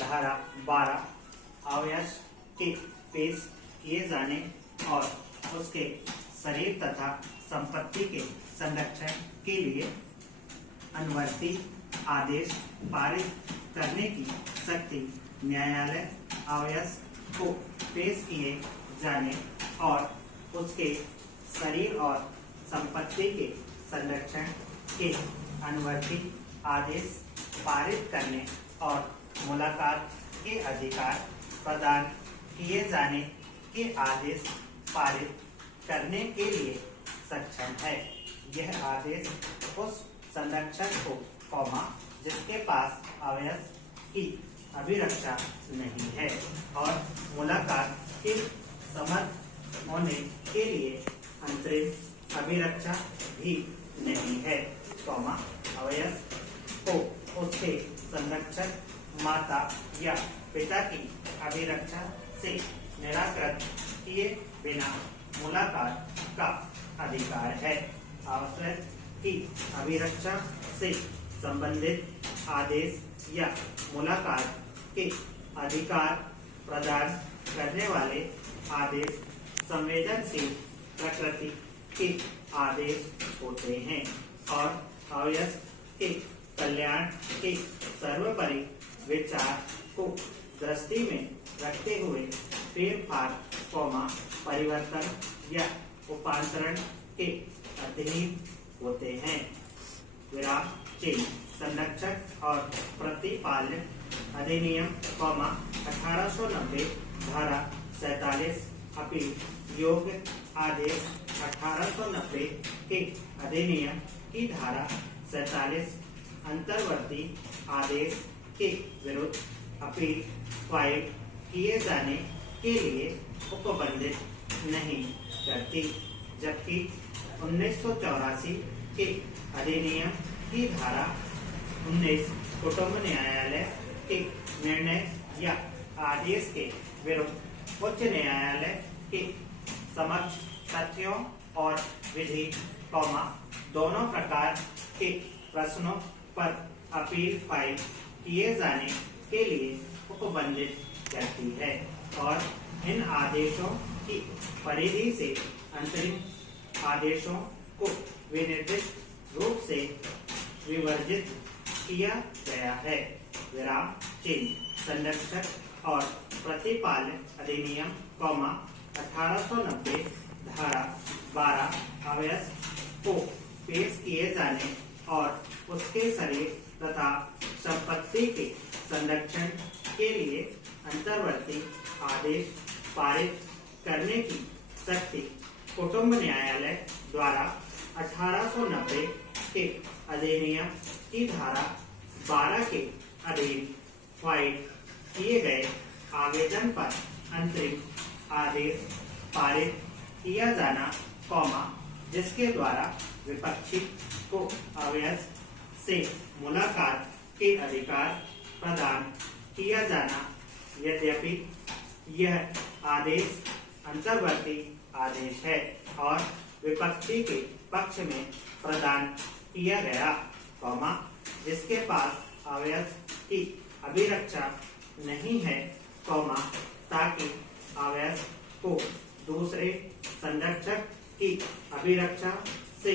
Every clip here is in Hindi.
धारा 12 आयस के पेश किए जाने और उसके शरीर तथा संपत्ति के संरक्षण के लिए अनुवर्ती आदेश पारित करने की शक्ति न्यायालय आयस को पेश किए जाने और उसके शरीर और संपत्ति के संरक्षण के अनुवर्ती आदेश पारित करने और मुलाकात के अधिकार प्रदान किए जाने के आदेश पारित करने के लिए सक्षम है। यह आदेश उस संरक्षक को जिसके पास आयस की अभिरक्षा नहीं है और मुलाकात के समर्थ होने के लिए अंतरिम अभिरक्षा भी नहीं है, आयस को उसके संरक्षक माता या पिता की अभिरक्षा से निराकृत किए बिना मुलाकात का अधिकार है। आयस की अभिरक्षा से संबंधित आदेश या मुलाकात के अधिकार प्रदान करने वाले आदेश संवेदनशील प्रकृति के आदेश होते हैं और आयस के कल्याण के सर्वोपरि विचार को दृष्टि में रखते हुए फेरफार, परिवर्तन या उपांतरण के अधीन होते हैं। विराम चिन्ह संरक्षक और प्रतिपाल्य अधिनियम, 1890 धारा 47 अपील योग्य आदेश 1890 के अधिनियम की धारा 47 अंतर्वर्ती आदेश के विरुद्ध अपील फाइल किए जाने के लिए उपबंधित नहीं करती, जबकि 1984 के अधिनियम की धारा 19 कुटुंब न्यायालय के निर्णय या आदेश के विरुद्ध उच्च न्यायालय के समक्ष तथ्यों और विधि, दोनों प्रकार के प्रश्नों पर अपील फाइल किए जाने के लिए उपबंधित करती है और इन आदेशों की परिधि से अंतरिम आदेशों को विनिर्दिष्ट रूप से विवर्जित किया गया है। विराम चिन्ह संरक्षक और प्रतिपाल्य अधिनियम, 1890 धारा 12 आयस को पेश किए जाने और उसके शरीर तथा संपत्ति के संरक्षण के लिए अंतर्वर्ती आदेश पारित करने की शक्ति कुटुंब न्यायालय द्वारा 1890 के अधिनियम की धारा 12 के अधीन फाइल किए गए आवेदन पर अंतरिम आदेश पारित किया जाना, जिसके द्वारा विपक्षी को आयस से मुलाकात के अधिकार प्रदान किया जाना, यद्यपि यह आदेश अंतर्वर्ती आदेश है और विपक्षी के पक्ष में प्रदान किया गया, जिसके पास आयस की अभिरक्षा नहीं है, ताकि आयस को दूसरे संरक्षक की अभिरक्षा से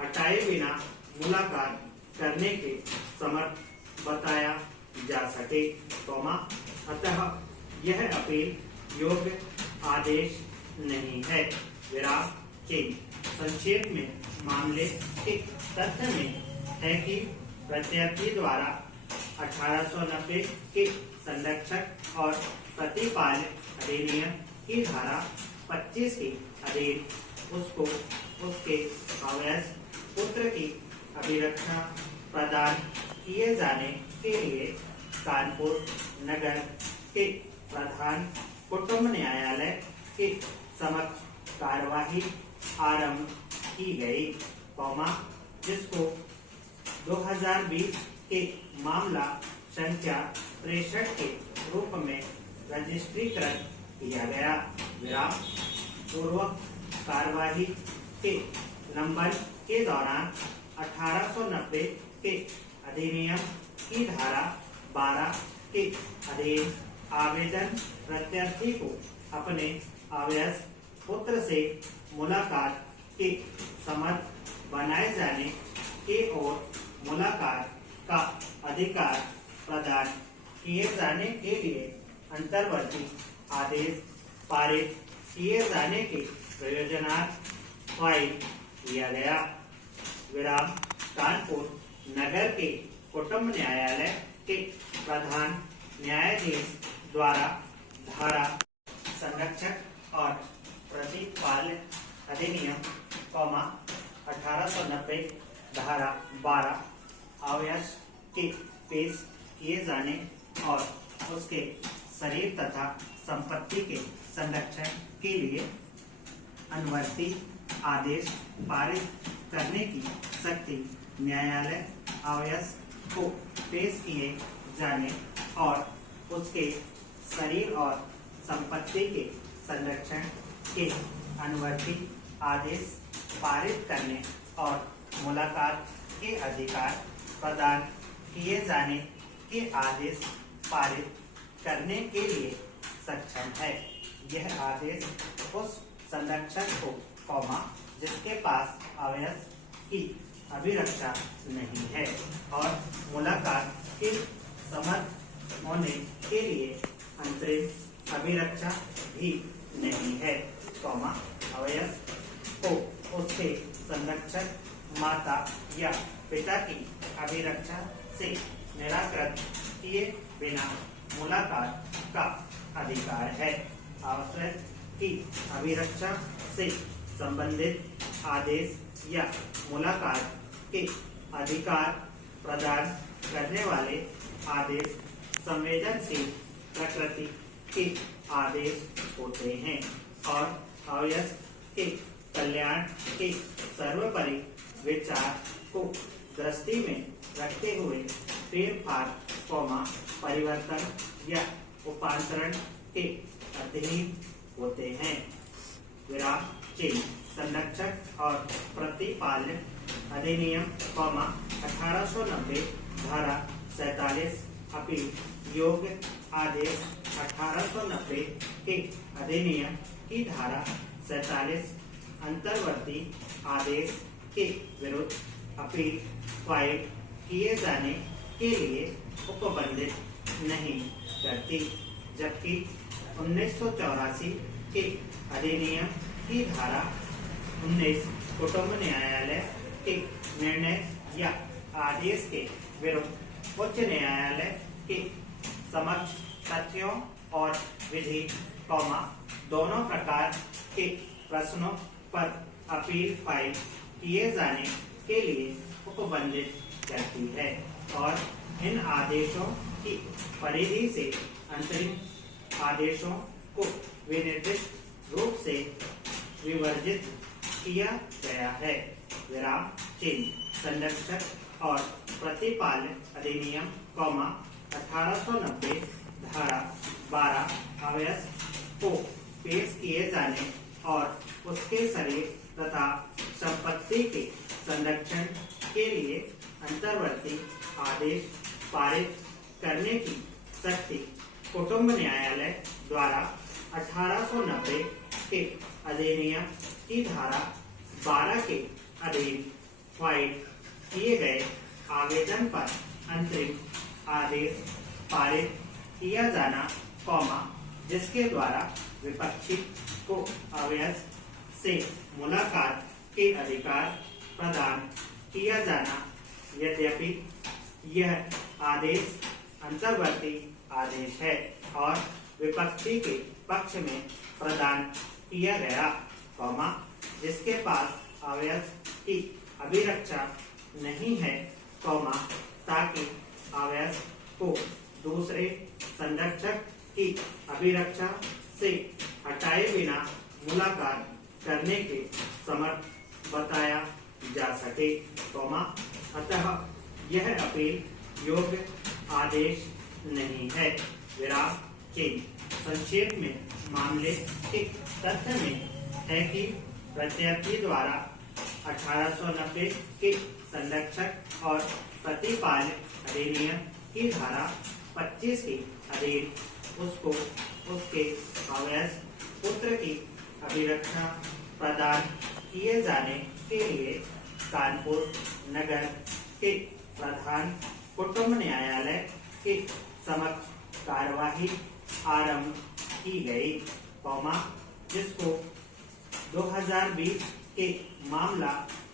हटाए बिना मुलाकात करने के समर्थ बताया जा सके, अतः यह अपील योग्य आदेश नहीं है। विराम चिन्ह संक्षेप में मामले के तथ्य में है कि प्रत्यार्थी द्वारा 1890 के संरक्षक और प्रतिपाल्य अधिनियम की धारा 25 के अधीन उसको उसके आयस पुत्र की अभिरक्षा प्रदान किए जाने के लिए कानपुर नगर के प्रधान कुटुंब न्यायालय के समक्ष कार्यवाही आरंभ की गई, जिसको 2020 के मामला संख्या 63 के रूप में रजिस्ट्रीकृत किया गया। विराम पूर्वक कार्यवाही के लंबन के दौरान 1890 के अधिनियम की धारा 12 के अधीन आवेदन प्रत्याशी को अपने अवयस्क पुत्र से मुलाकात के समर्थ बनाए जाने के और मुलाकात का अधिकार प्रदान किए जाने के लिए अंतर्वर्ती आदेश पारित किए जाने के प्रयोजनार्थ फाइल किया गया। विराम। कानपुर नगर के कुटुंब न्यायालय के प्रधान न्यायाधीश द्वारा धारा संरक्षक और प्रतिपाल्य अधिनियम 1890 धारा 12 अवयस्क के पेश किए जाने और उसके शरीर तथा संपत्ति के संरक्षण के लिए अनुवर्ती आदेश पारित करने की शक्ति न्यायालय अवयस्क को पेश किए जाने और उसके शरीर और संपत्ति के संरक्षण के अनुवर्ती आदेश पारित करने और मुलाकात के अधिकार प्रदान किए जाने के आदेश पारित करने के लिए सक्षम है। यह आदेश उस संरक्षक को जिसके पास अवयस्क की अभिरक्षा नहीं है और मुलाकात के समर्थ होने के लिए अंतरिम अभिरक्षा भी नहीं है, अवयस्क को उसके संरक्षक माता या पिता की अभिरक्षा से निराकृत किए बिना मुलाकात का अधिकार है। आवश्यक की अभिरक्षा से संबंधित आदेश या मुलाकात के अधिकार प्रदान करने वाले आदेश संवेदनशील प्रकृति के आदेश होते हैं और अवयस्क के कल्याण के सर्वोपरि विचार को दृष्टि में रखते हुए फेरफार, परिवर्तन या उपांतरण के अधीन होते हैं। विराम चिन्ह। संरक्षक और प्रतिपाल्य अधिनियम 1890 धारा 47 अपील योग्य आदेश 1890 के अधिनियम की धारा 47 अंतर्वर्ती आदेश के विरुद्ध अपील फाइल किए जाने के लिए उपबंधित नहीं करती, जबकि 1984 के अधिनियम की धारा 19 कुटुंब न्यायालय के निर्णय या आदेश के विरुद्ध उच्च न्यायालय के समक्ष तथ्यों और विधि, दोनों प्रकार के प्रश्नों पर अपील फाइल किए जाने के लिए उपबंधित करती है और इन आदेशों की परिधि से अंतरिम आदेशों को विनिर्दिष्ट रूप से विवर्जित किया गया है। विराम चिन्ह। संरक्षक और प्रतिपाल्य अधिनियम 1890 धारा 12 अवयस्क को पेश किए जाने और उसके शरीर तथा संपत्ति के संरक्षण के लिए अंतर्वर्ती आदेश पारित करने की शक्ति कुटुंब न्यायालय द्वारा 1890 के अधिनियम की धारा 12 के अधीन फाइल किए गए आवेदन पर अंतरिम आदेश पारित किया जाना, जिसके द्वारा विपक्षी को अवयस्क से मुलाकात के अधिकार प्रदान किया जाना, यद्यपि यह आदेश अंतर्वर्ती आदेश है और विपक्षी के पक्ष में प्रदान किया गया, जिसके पास अवयस्क की अभिरक्षा नहीं है, ताकि अवयस्क को दूसरे संरक्षक की अभिरक्षा से हटाए बिना मुलाकात करने के समर्थ बताया जा सके, अतः यह अपील योग्य आदेश नहीं है। विराम चिन्ह। संक्षेप में मामले के तथ्य में है कि प्रत्याशी द्वारा 1890 के संरक्षक और प्रतिपाल्य अधिनियम की धारा 25 के अधीन उसको उसके अवयस पुत्र की अभिरक्षा प्रदान किए जाने के लिए कानपुर नगर के प्रधान कुटुंब न्यायालय के समक्ष कार्यवाही आरंभ की गई, जिसको 2020 के मामला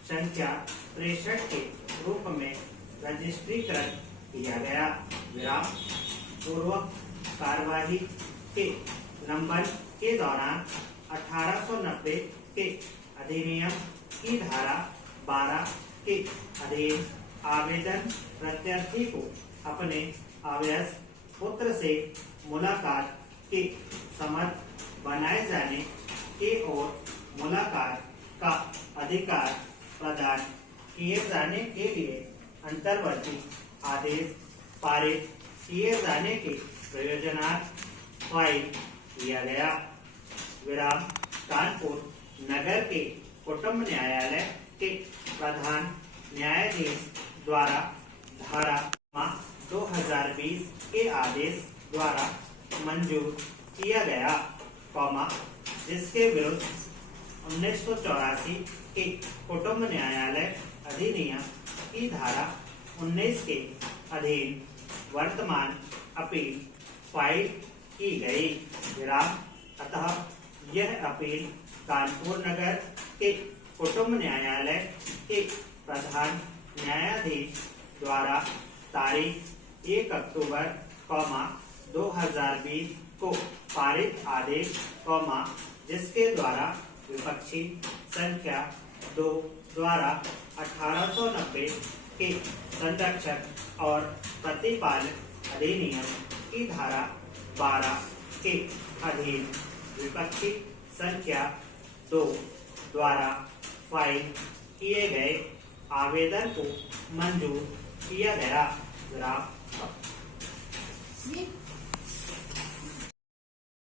संख्या 63 के रूप में रजिस्ट्रीकृत किया गया। विराम पूर्वक कार्यवाही के लंबन के दौरान 1890 के अधिनियम की धारा 12 के अधीन आवेदन प्रत्याशी को अपने अवयस पुत्र से मुलाकात के समर्थ बनाए जाने के और मुलाकात का अधिकार प्रदान किए जाने के लिए अंतर्वर्ती आदेश पारित किए जाने के प्रयोजनार्थ फाइल किया गया। विराम कानपुर नगर के कुटुंब न्यायालय के प्रधान न्यायाधीश द्वारा धारा 2020 के आदेश द्वारा मंजूर किया गया, जिसके विरुद्ध 1984 के कुटुंब न्यायालय अधिनियम की धारा 19 के अधीन वर्तमान अपील फाइल की गई। विराम अतः यह अपील कानपुर नगर के कुटुंब न्यायालय के प्रधान न्यायाधीश द्वारा तारीख 1 अक्टूबर 2020 को पारित आदेश, जिसके द्वारा विपक्षी संख्या 2 द्वारा 1890 के संरक्षक और प्रतिपालक अधिनियम की धारा 12 के अधीन विपक्षी संख्या 2 द्वारा फाइल किए गए आवेदन को मंजूर किया गया।